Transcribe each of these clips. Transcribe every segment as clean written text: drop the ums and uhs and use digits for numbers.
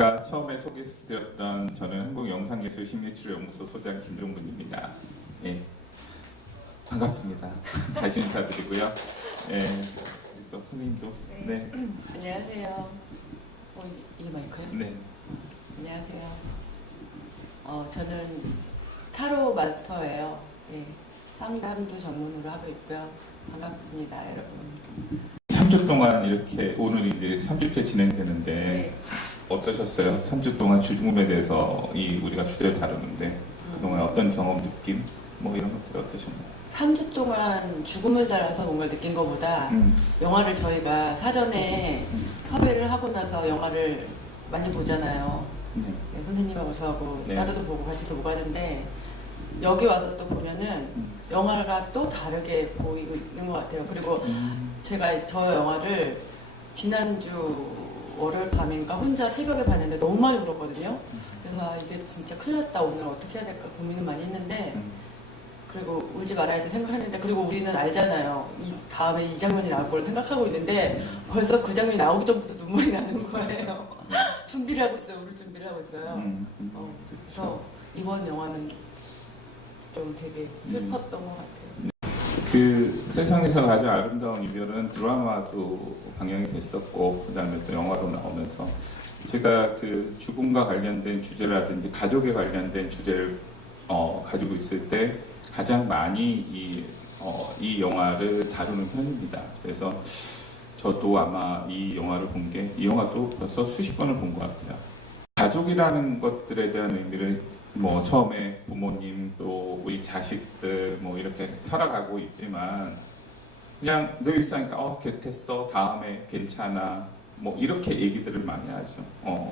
아까 처음에 소개해드렸던 저는 한국영상예술심리치료연구소 소장 김종근입니다. 예, 반갑습니다. 다시 인사드리고요. 예, 또 선생님도 네. 안녕하세요. 이게 마이크요? 네. 안녕하세요. 저는 타로 마스터예요. 예, 상담도 전문으로 하고 있고요. 반갑습니다, 여러분. 3주 동안 이렇게 오늘 이제 3주째 진행되는데 네. 어떠셨어요? 3주 동안 죽음에 대해서 우리가 주제를 다루는데 그동안 어떤 경험, 느낌 뭐 이런 것들 어떠셨나요? 3주 동안 죽음을 따라서 뭔가를 느낀 것보다 영화를 저희가 사전에 섭외를 하고 나서 영화를 많이 보잖아요. 네. 네, 선생님하고 저하고 네. 따로도 보고 같이도 보고 하는데 여기 와서 또 보면은 영화가 또 다르게 보이고 있는 것 같아요. 그리고 제가 저 영화를 지난주 월요일 밤인가 혼자 새벽에 봤는데 너무 많이 울었거든요. 그래서 이게 진짜 큰일 났다, 오늘 어떻게 해야 될까 고민을 많이 했는데 그리고 울지 말아야 돼 생각했는데, 그리고 우리는 알잖아요. 다음에 이 장면이 나올 걸 생각하고 있는데 벌써 그 장면이 나오기 전부터 눈물이 나는 거예요. 준비를 하고 있어요. 울 준비를 하고 있어요. 그래서 이번 영화는 좀 되게 슬펐던 것 같아요. 그 세상에서 가장 아름다운 이별은 드라마도 방영이 됐었고 그다음에 또 영화로 나오면서 제가 그 죽음과 관련된 주제라든지 가족에 관련된 주제를 가지고 있을 때 가장 많이 이 영화를 다루는 편입니다. 그래서 저도 아마 이 영화를 본 게, 이 영화도 벌써 수십 번을 본 것 같아요. 가족이라는 것들에 대한 의미를 뭐 처음에 부모님 또 우리 자식들 뭐 이렇게 살아가고 있지만 그냥 늘 있으니까 됐어, 다음에 괜찮아, 뭐 이렇게 얘기들을 많이 하죠.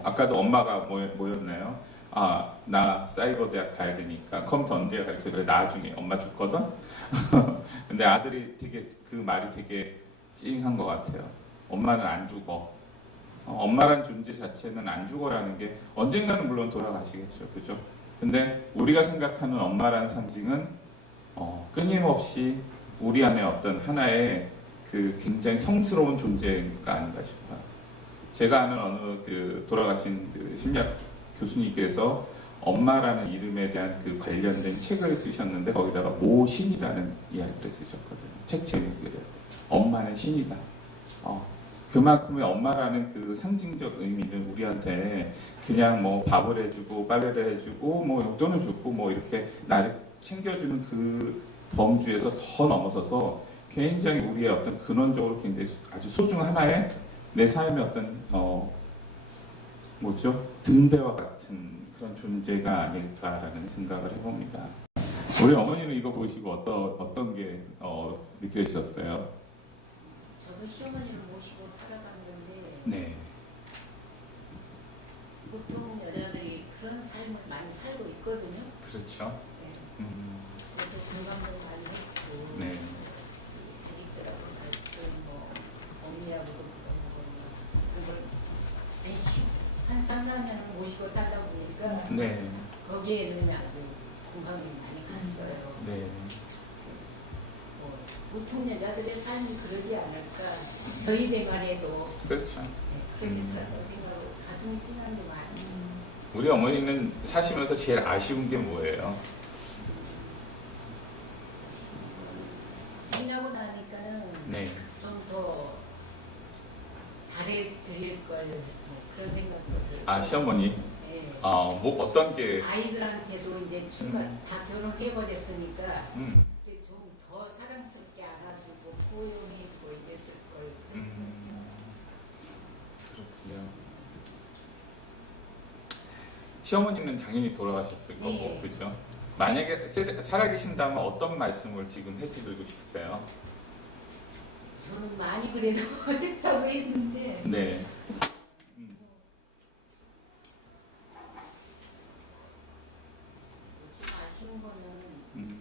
아까도 엄마가 뭐였나요? 나 사이버 대학 가야 되니까 컴퓨터 언제 가르쳐? 그래, 나중에 엄마 죽거든. 근데 아들이 되게 그 말이 되게 찡한 것 같아요. 엄마는 안 죽어. 엄마란 존재 자체는 안 죽어라는 게 언젠가는 물론 돌아가시겠죠, 그죠? 근데 우리가 생각하는 엄마라는 상징은 끊임없이 우리 안에 어떤 하나의 그 굉장히 성스러운 존재가 아닌가 싶어요. 제가 아는 어느 그 돌아가신 그 심리학 교수님께서 엄마라는 이름에 대한 그 관련된 책을 쓰셨는데 거기다가 모신이라는 이야기를 쓰셨거든요. 책 제목을. 엄마는 신이다. 그만큼의 엄마라는 그 상징적 의미는 우리한테 그냥 뭐 밥을 해주고 빨래를 해주고 뭐 용돈을 주고 뭐 이렇게 나를 챙겨주는 그 범주에서 더 넘어서서 굉장히 우리의 어떤 근원적으로 굉장히 아주 소중한 하나의 내 삶의 어떤 등대와 같은 그런 존재가 아닐까라는 생각을 해봅니다. 우리 어머니는 이거 보시고 어떤 게 느껴지셨어요? 저도 시어머니를 모시고 살아갔는데 네. 보통 여자들이 그런 삶을 많이 살고 있거든요. 그렇죠. 네. 그래서 공감도 많이 했고 네. 자식들하고 갈등, 뭐 언니하고도 그걸 한 3, 4년을 모시고 살다 보니까 네. 거기에는 아주 공감이 많이 갔어요. 네. 보통 여자들의 삶이 그러지 않을까. 저희 대만에도 그렇죠. 그렇게 살았다고 생각하고 가슴이 찡한데 많이. 우리 어머니는 사시면서 제일 아쉬운 게 뭐예요? 지나고 나니까는 네. 좀 더 잘해드릴 걸, 뭐 그런 생각도 들고. 시어머니. 네. 뭐 어떤 게. 아이들한테도 이제 다 결혼해버렸으니까 이제 좀 더 사랑스럽게 안아주고 포용해주고 이랬을 걸. 그렇군요. 시어머니는 당연히 돌아가셨을 거고, 네. 그죠? 만약에 살아계신다면 어떤 말씀을 지금 해드리고 싶으세요? 저는 많이 그래도 했다고 했는데. 네. 좀 아쉬운 거는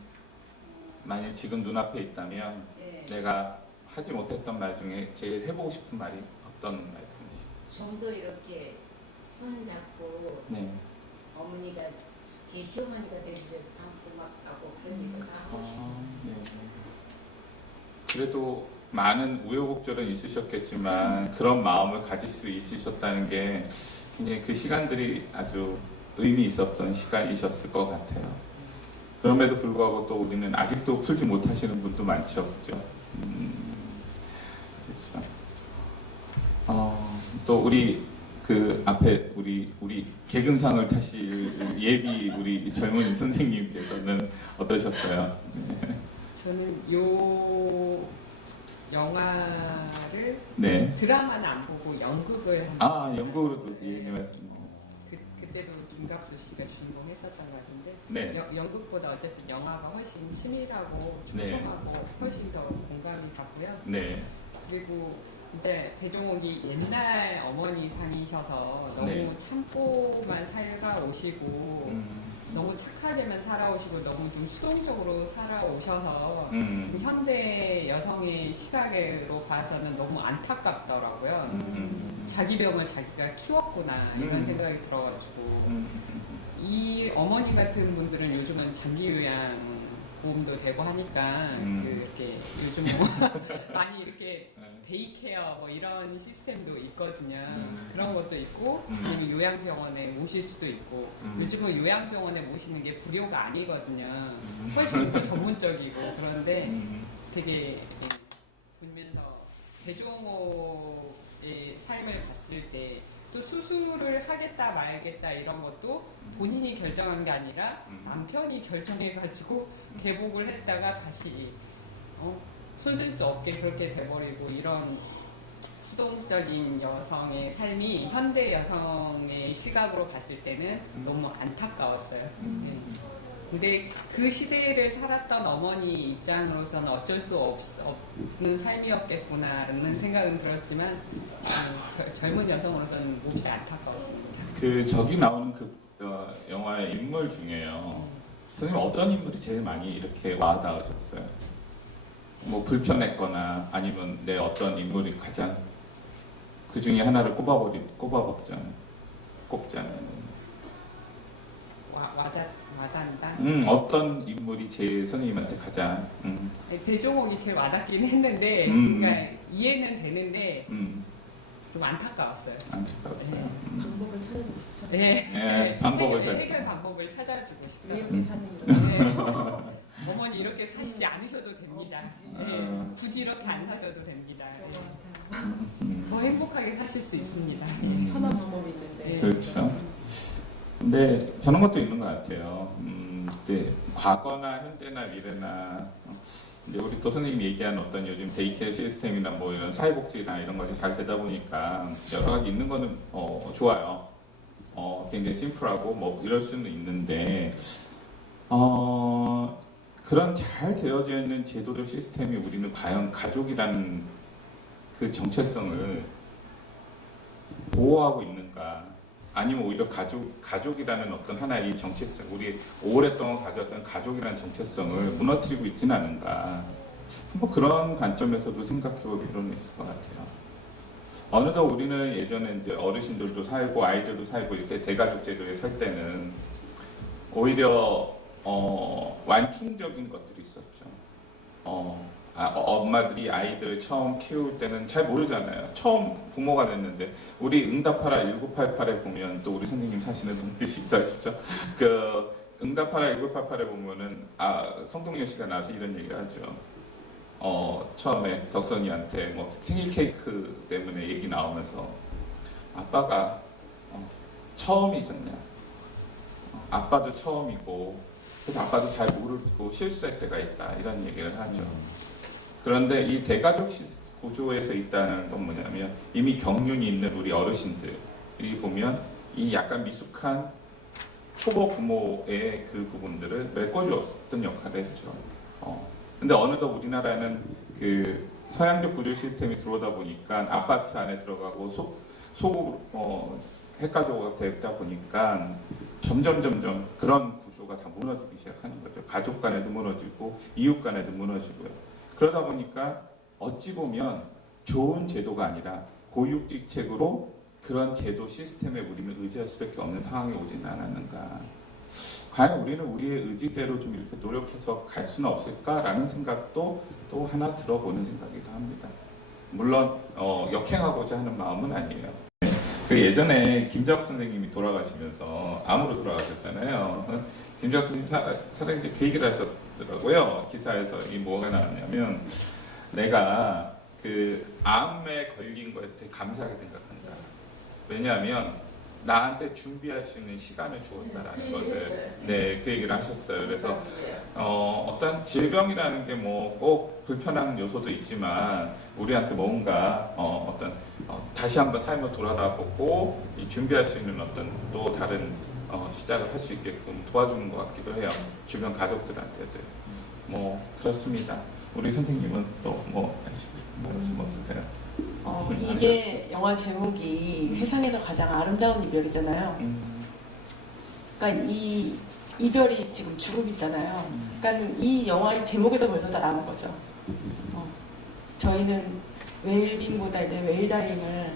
만약 지금 눈앞에 있다면 네. 내가 하지 못했던 말 중에 제일 해보고 싶은 말이 어떤 말씀이시죠? 좀 더 이렇게 손 잡고 네. 어머니가 제 시어머니가 되주셔서 참 고맙다고 그런 얘기도 다 하고 싶어요. 네. 그래도 많은 우여곡절은 있으셨겠지만 그런 마음을 가질 수 있으셨다는 게 굉장히 그 시간들이 아주 의미 있었던 시간이셨을 것 같아요. 그럼에도 불구하고 또 우리는 아직도 풀지 못하시는 분도 많죠, 그죠? 그렇죠. 또 우리 그 앞에 우리 개근상을 타실 예비 우리 젊은 선생님께서는 어떠셨어요? 저는 요 영화를 네. 드라마는 안 보고 연극을 연극으로도 얘기 말씀. 그때도 김갑수 씨가 주인공했었던 것 같은데 네. 연극보다 어쨌든 영화가 훨씬 치밀하고 네. 촘촘하고 훨씬 더 공감이 갔고요. 네. 그리고 이제 배종옥이 옛날 어머니 상이셔서 너무 네. 참고만 살아오시고 너무 착하게만 살아오시고 너무 좀 수동적으로 살아오셔서 현대 여성의 시각으로 봐서는 너무 안타깝더라고요. 자기 병을 자기가 키웠구나 이런 생각이 들어가지고 이 어머니 같은 분들은 요즘은 장기요양 보험도 되고 하니까 이렇게 요즘 뭐 많이 이렇게 데이케어 뭐 이런 시스템도 있거든요. 그런 것도 있고 아니면 요양병원에 모실 수도 있고 요즘은 요양병원에 모시는 게 불효가 아니거든요. 훨씬 더 전문적이고 그런데 되게 보면서 배종옥의 삶을 봤을 때 또 수술을 하겠다 말겠다 이런 것도 본인이 결정한 게 아니라 남편이 결정해가지고 개복을 했다가 다시 손 쓸 수 없게 그렇게 돼버리고 이런 수동적인 여성의 삶이 현대 여성의 시각으로 봤을 때는 너무 안타까웠어요. 근데 그 시대를 살았던 어머니 입장으로서는 어쩔 수 없는 삶이었겠구나라는 생각은 들었지만 젊은 여성으로서는 몹시 안타까웠습니다. 저기 나오는 영화의 인물 중에요. 선생님 어떤 인물이 제일 많이 이렇게 와닿으셨어요? 뭐 불편했거나 아니면 내 어떤 인물이 가장 그 중에 하나를 꼽아봤잖아요. 꼽자면. 와닿는다? 어떤 인물이 제일 선생님한테 가장 배종옥이 제일 와닿긴 했는데 그러니까 이해는 되는데 좀 안타까웠어요. 안타까웠어요. 방법을 찾아주고 싶죠. 네, 방법을 해결 방법을 찾아주고 싶어요. 왜 이렇게 사는 이런 어머니 이렇게 사시지 않으셔도 됩니다. 굳이 이렇게 안 사셔도 됩니다. 더 행복하게 사실 수 있습니다. 편한 방법이 있는데. 그렇죠. 근데 저런 것도 있는 것 같아요. 이제 과거나 현재나 미래나 이제 우리 또 선생님이 얘기한 어떤 요즘 데이케어 시스템이나 뭐 이런 사회복지나 이런 것이 잘 되다 보니까 여러 가지 있는 거는 좋아요. 굉장히 심플하고 뭐 이럴 수는 있는데 그런 잘 되어져 있는 제도적 시스템이 우리는 과연 가족이라는 그 정체성을 보호하고 있는가? 아니면 오히려 가족이라는 어떤 하나의 정체성, 우리 오랫동안 가졌던 가족이라는 정체성을 무너뜨리고 있지는 않은가. 한번 그런 관점에서도 생각해볼 필요는 있을 것 같아요. 어느덧 우리는 예전에 이제 어르신들도 살고 아이들도 살고 이렇게 대가족 제도에 설 때는 오히려 완충적인 것들이 있었죠. 엄마들이 아이들을 처음 키울 때는 잘 모르잖아요. 처음 부모가 됐는데 우리 응답하라 1988에 보면 또 우리 선생님 사시는 동네시기도 하시죠. 그 응답하라 1988에 보면은 성동열 씨가 나와서 이런 얘기를 하죠. 처음에 덕선이한테 뭐 생일 케이크 때문에 얘기 나오면서 아빠가 처음이잖냐. 아빠도 처음이고 그래서 아빠도 잘 모르고 실수할 때가 있다 이런 얘기를 하죠. 그런데 이 대가족 구조에서 있다는 건 뭐냐면 이미 경륜이 있는 우리 어르신들이 보면 이 약간 미숙한 초보 부모의 그 부분들을 메꿔주었던 역할을 했죠. 근데 어느덧 우리나라는 그 서양적 구조 시스템이 들어오다 보니까 아파트 안에 들어가고 핵가족화가 되다 보니까 점점 그런 구조가 다 무너지기 시작하는 거죠. 가족 간에도 무너지고 이웃 간에도 무너지고요. 그러다 보니까 어찌 보면 좋은 제도가 아니라 고육직책으로 그런 제도 시스템에 우리는 의지할 수밖에 없는 상황에 오지는 않았는가. 과연 우리는 우리의 의지대로 좀 이렇게 노력해서 갈 수는 없을까라는 생각도 또 하나 들어보는 생각이기도 합니다. 물론 역행하고자 하는 마음은 아니에요. 그 예전에 김재학 선생님이 돌아가시면서 암으로 돌아가셨잖아요. 김재학 선생님 차라리 이제 그 얘기를 하셨더라고요. 기사에서 이 뭐가 나왔냐면 내가 그 암에 걸린 거에 되게 감사하게 생각한다. 왜냐하면 나한테 준비할 수 있는 시간을 주었다라는 것을 네, 그 얘기를 하셨어요. 그래서 어떤 질병이라는 게 뭐 꼭 불편한 요소도 있지만 우리한테 뭔가 다시 한번 삶을 돌아다보고 이 준비할 수 있는 어떤 또 다른 시작을 할 수 있게끔 도와주는 것 같기도 해요. 주변 가족들한테도 뭐 그렇습니다. 우리 선생님은 또 뭐 하시고 싶은 말씀 없으세요? 이게 영화 제목이 세상에서 가장 아름다운 이별이잖아요. 그러니까 이 이별이 지금 죽음이잖아요. 그러니까 이 영화의 제목에서 벌써 다 나온 거죠. 저희는 웰빙보다 이제 웰다잉을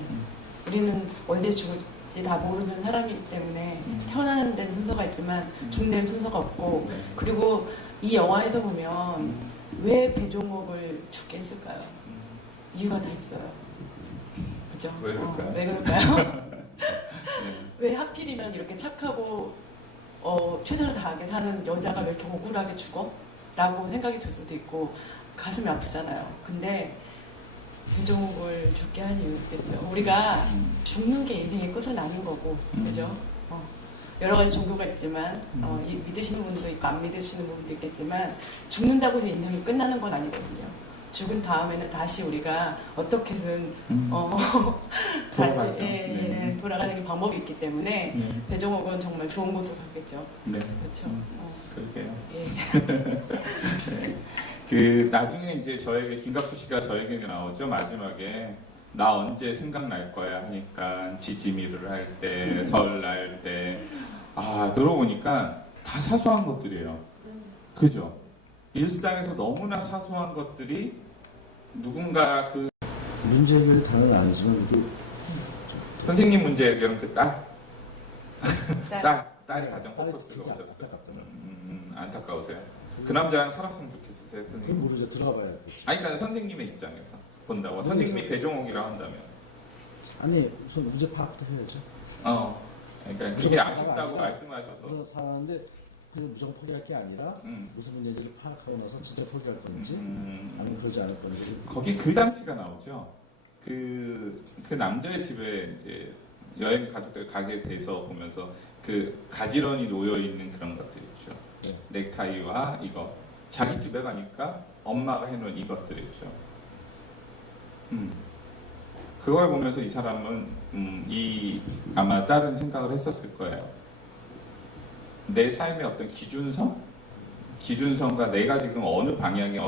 우리는 언제 죽을지 다 모르는 사람이기 때문에 태어나는 데는 순서가 있지만 죽는 데는 순서가 없고 그리고 이 영화에서 보면 왜 배종옥을 죽게 했을까요? 이유가 다 있어요. 그죠? 왜 그럴까요? 왜 그럴까요? 왜 하필이면 이렇게 착하고 최선을 다하게 사는 여자가 왜 이렇게 억울하게 죽어? 라고 생각이 들 수도 있고 가슴이 아프잖아요. 근데 배종옥을 죽게 한 이유겠죠. 우리가 죽는 게 인생의 끝은 아닌 거고, 그죠? 여러 가지 종교가 있지만 믿으시는 분도 있고 안 믿으시는 분도 있겠지만 죽는다고 해서 인생이 끝나는 건 아니거든요. 죽은 다음에는 다시 우리가 어떻게든 다시 네. 돌아가는 방법이 있기 때문에 배종옥은 정말 좋은 곳으로 갔겠죠. 네. 그렇죠. 그러게요. 예. 네. 그 나중에 이제 저에게 김갑수 씨가 저에게 나오죠. 마지막에 나 언제 생각날 거야 하니까 지지미를 할 때, 설날 때 그러고 보니까 다 사소한 것들이에요. 그죠? 일상에서 너무나 사소한 것들이 누군가 그 문제 해결이 다는 아니지만 이게 선생님 문제 해결은 그 딸이 가장 포커스가 오셨어요. 안타까우세요. 그 남자랑 살았으면 좋겠으세요, 그건 선생님? 모르죠. 들어가봐야 돼. 아니, 그러니까 선생님의 입장에서 본다고. 선생님이 배종옥이라 한다면. 아니 우선 문제 파악도 해야죠. 그러니까 그게 아쉽다고 말씀하셔서. 그래서 살았는데 그냥 무조건 포기할 게 아니라 무슨 문제인지를 파악하고 나서 진짜 포기할 건지 아니면 그러지 않을 건지. 거기 그 장치가 나오죠. 그 남자의 집에 이제 여행 가족들 가게 돼서 보면서 그 가지런히 놓여 있는 그런 것들 있죠. 네. 넥타이와 이거. 자기 집에 가니까 엄마가 해놓은 이것들이 있죠. 그걸 보면서 이 사람은 아마 다른 생각을 했었을 거예요. 내 삶의 어떤 기준선과 내가 지금 어느 방향에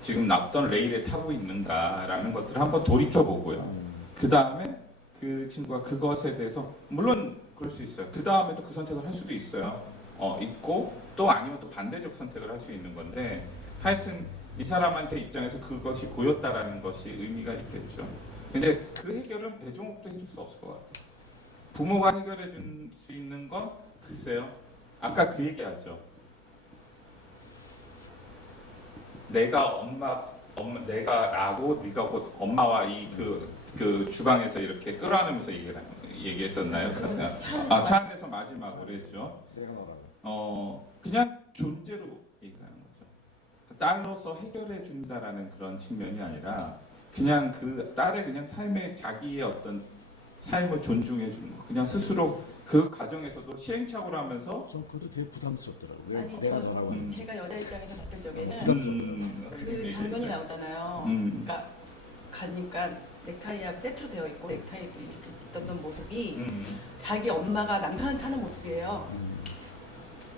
지금 어떤 레일에 타고 있는가라는 것들을 한번 돌이켜보고요. 그 다음에 그 친구가 그것에 대해서 물론 그럴 수 있어요. 그 다음에 또 그 선택을 할 수도 있어요. 있고 또 아니면 또 반대적 선택을 할 수 있는 건데 하여튼 이 사람한테 입장에서 그것이 보였다라는 것이 의미가 있겠죠. 근데 그 해결은 배종옥도 해줄 수 없을 것 같아요. 부모가 해결해 줄 수 있는 건 글쎄요. 아까 그 얘기하죠. 내가 나고 네가 곧 엄마와 그 주방에서 이렇게 끌어안으면서 얘기했었나요? 차 안에서 마지막으로 했죠. 그냥 존재로 얘기하는 거죠. 딸로서 해결해 준다라는 그런 측면이 아니라 그냥 그 딸의 그냥 삶의 자기의 어떤 삶을 존중해 주는 거. 그냥 스스로 그 과정에서도 시행착오를 하면서 전 그것도 되게 부담스럽더라고요. 아니 내가 너라고 하는 제가 여자 입장에서 봤던 적에는 그 장면이 나오잖아요. 그러니까 가니까 넥타이하고 세트로 되어 있고 넥타이도 이렇게 있던 모습이 자기 엄마가 남편한테 하는 모습이에요.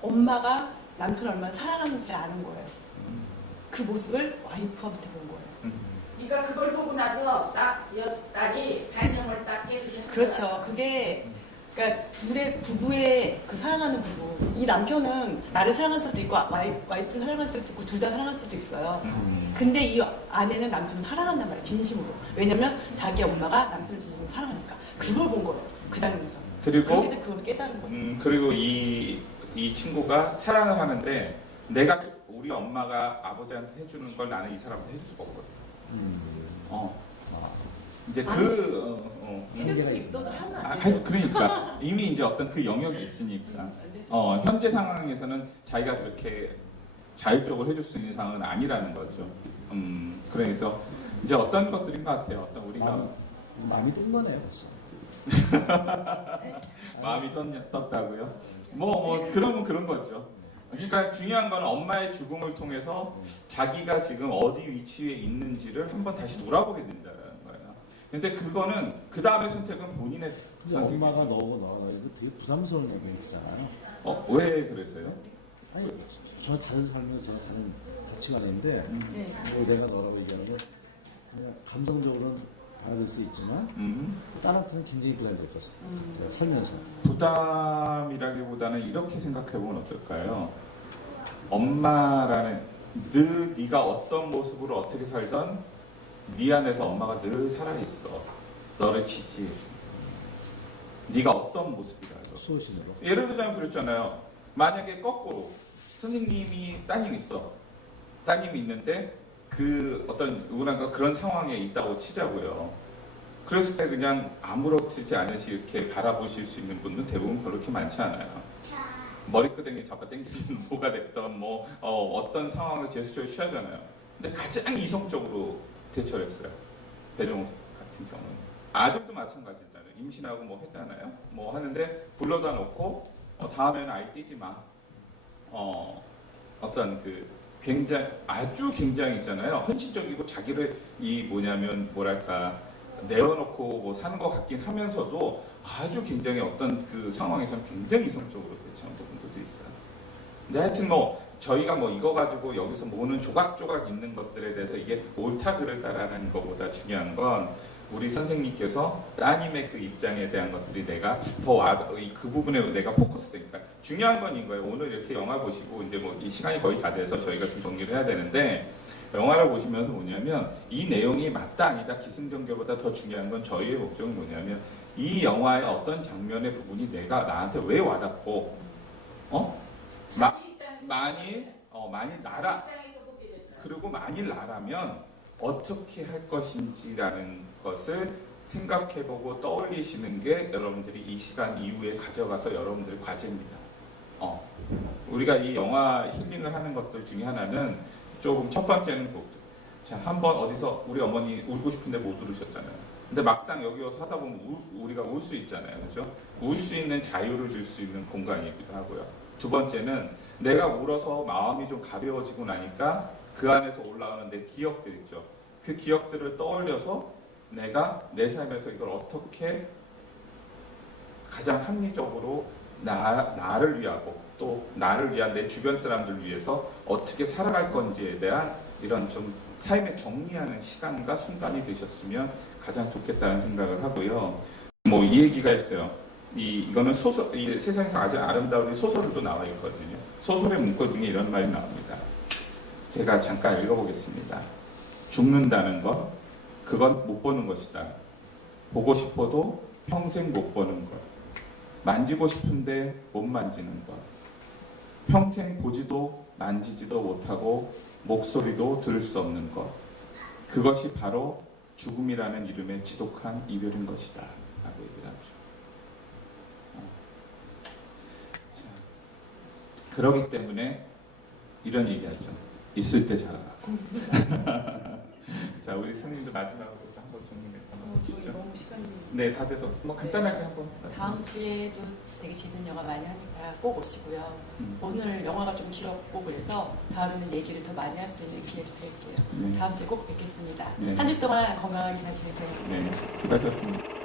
엄마가 남편을 얼마나 사랑하는지를 아는 거예요. 그 모습을 와이프한테 본 거예요. 그러니까 그걸 보고 나서 딸이 단정을 딱 깨우셨어요. 그렇죠. 그게 그러니까 부부의 그 사랑하는 부부. 이 남편은 나를 사랑할 수도 있고 와이프를 사랑할 수도 있고 둘 다 사랑할 수도 있어요. 근데 이 아내는 남편을 사랑한단 말이에요. 진심으로. 왜냐면 자기 엄마가 남편을 진심으로 사랑하니까. 그걸 본 거예요. 그 장면에서. 그리고 그걸 깨달은 거지. 그리고 이 친구가 사랑을 하는데 내가 우리 엄마가 아버지한테 해주는 걸 나는 이 사람한테 해줄 수가 없거든. 이제 해줄 수 있어도 하면 안 하여튼 그러니까 이미 이제 어떤 그 영역이 있으니까 현재 상황에서는 자기가 그렇게 자율적으로 해줄 수 있는 상황은 아니라는 거죠. 그래서 이제 어떤 것들인 것 같아요. 어떤 우리가 마음이 뜬 거네요. 벌써. 마음이 떴다고요? 그러면 그런 거죠. 그러니까 중요한 건 엄마의 죽음을 통해서 자기가 지금 어디 위치에 있는지를 한번 다시 돌아보게 된다는 거예요. 근데 그거는 그 다음의 선택은 본인의 근데 선택이죠. 엄마가 너가 이거 되게 부담스러운 얘기잖아요. 왜 그랬어요? 아니 저 다른 삶은 제가 다른 가치관인데 네. 내가 너라고 얘기하는 건 그냥 감정적으로는 받아들일 수 있지만 딸한테는 굉장히 부담이 됐었어요. 내가 살면서. 부담이라기보다는 이렇게 생각해보면 어떨까요? 엄마라는 네가 어떤 모습으로 어떻게 살던 네 안에서 엄마가 늘 살아있어. 너를 지지해줘. 네가 어떤 모습이라도. 수호신으로. 예를 들자면 그렇잖아요. 만약에 거꾸로 선생님이 따님 있어. 따님이 있는데 그 어떤 누구나 그런 상황에 있다고 치자고요. 그랬을 때 그냥 아무렇지 않으시 이렇게 바라보실 수 있는 분은 대부분 그렇게 많지 않아요. 머리끄댕이 잡아 당기든 뭐가 됐던 어떤 상황을 제스처를 취하잖아요. 근데 가장 이성적으로 대처를 했어요. 배종 같은 경우는. 아들도 마찬가지잖아요. 임신하고 했잖아요. 하는데 불러다 놓고 다음에는 아이 띄지 마. 어떤 아주 굉장히 있잖아요. 헌신적이고 자기를 내어놓고 사는 것 같긴 하면서도 아주 굉장히 어떤 그 상황에서는 굉장히 이성적으로 대처하는 부분도 있어요. 근데 하여튼 저희가 이거 가지고 여기서 모는 조각조각 있는 것들에 대해서 이게 옳다 그르다라는 것보다 중요한 건 우리 선생님께서 따님의 그 입장에 대한 것들이 내가 그 부분에 내가 포커스 되니까 중요한 건 이거예요. 오늘 이렇게 영화 보시고 이제 이 시간이 거의 다 돼서 저희가 좀 정리를 해야 되는데 영화를 보시면서 뭐냐면 이 내용이 맞다 아니다 기승전결보다 더 중요한 건 저희의 목적은 뭐냐면 이 영화의 어떤 장면의 부분이 나한테 왜 와닿고 만일 나라 그리고 만일 나라면 어떻게 할 것인지라는 것을 생각해보고 떠올리시는 게 여러분들이 이 시간 이후에 가져가서 여러분들의 과제입니다. 우리가 이 영화 힐링을 하는 것들 중에 하나는 조금 첫 번째는 자, 한번 어디서 우리 어머니 울고 싶은데 못 울으셨잖아요. 근데 막상 여기 와서 하다 보면 우리가 울 수 있잖아요. 그죠? 울 수 있는 자유를 줄 수 있는 공간이기도 하고요. 두 번째는 내가 울어서 마음이 좀 가벼워지고 나니까 그 안에서 올라오는 내 기억들 있죠. 그 기억들을 떠올려서 내가 내 삶에서 이걸 어떻게 가장 합리적으로 나를 위하고 또 나를 위한 내 주변 사람들 위해서 어떻게 살아갈 건지에 대한 이런 좀 삶에 정리하는 시간과 순간이 되셨으면 가장 좋겠다는 생각을 하고요. 이 얘기가 있어요. 이거는 소설, 이 세상에서 아주 아름다운 소설도 나와 있거든요. 소설의 문구 중에 이런 말이 나옵니다. 제가 잠깐 읽어보겠습니다. 죽는다는 것, 그건 못 보는 것이다. 보고 싶어도 평생 못 보는 것. 만지고 싶은데 못 만지는 것. 평생 보지도 만지지도 못하고 목소리도 들을 수 없는 것. 그것이 바로 죽음이라는 이름의 지독한 이별인 것이다. 라고 얘기를 하죠. 그러기 때문에 이런 얘기하죠. 있을 때 자라라고. 자, 우리 스님들 마지막으로 한번 정리해 주시죠. 너무 시간이. 네, 다 돼서 간단하게 한번. 다음 주에도 되게 재밌는 영화 많이 하니까 꼭 오시고요. 오늘 영화가 좀 길었고 그래서 다음에는 얘기를 더 많이 할 수 있는 기회를 드릴게요. 네. 다음 주에 꼭 뵙겠습니다. 네. 한 주 동안 건강하게 잘 지내세요. 네, 수고하셨습니다.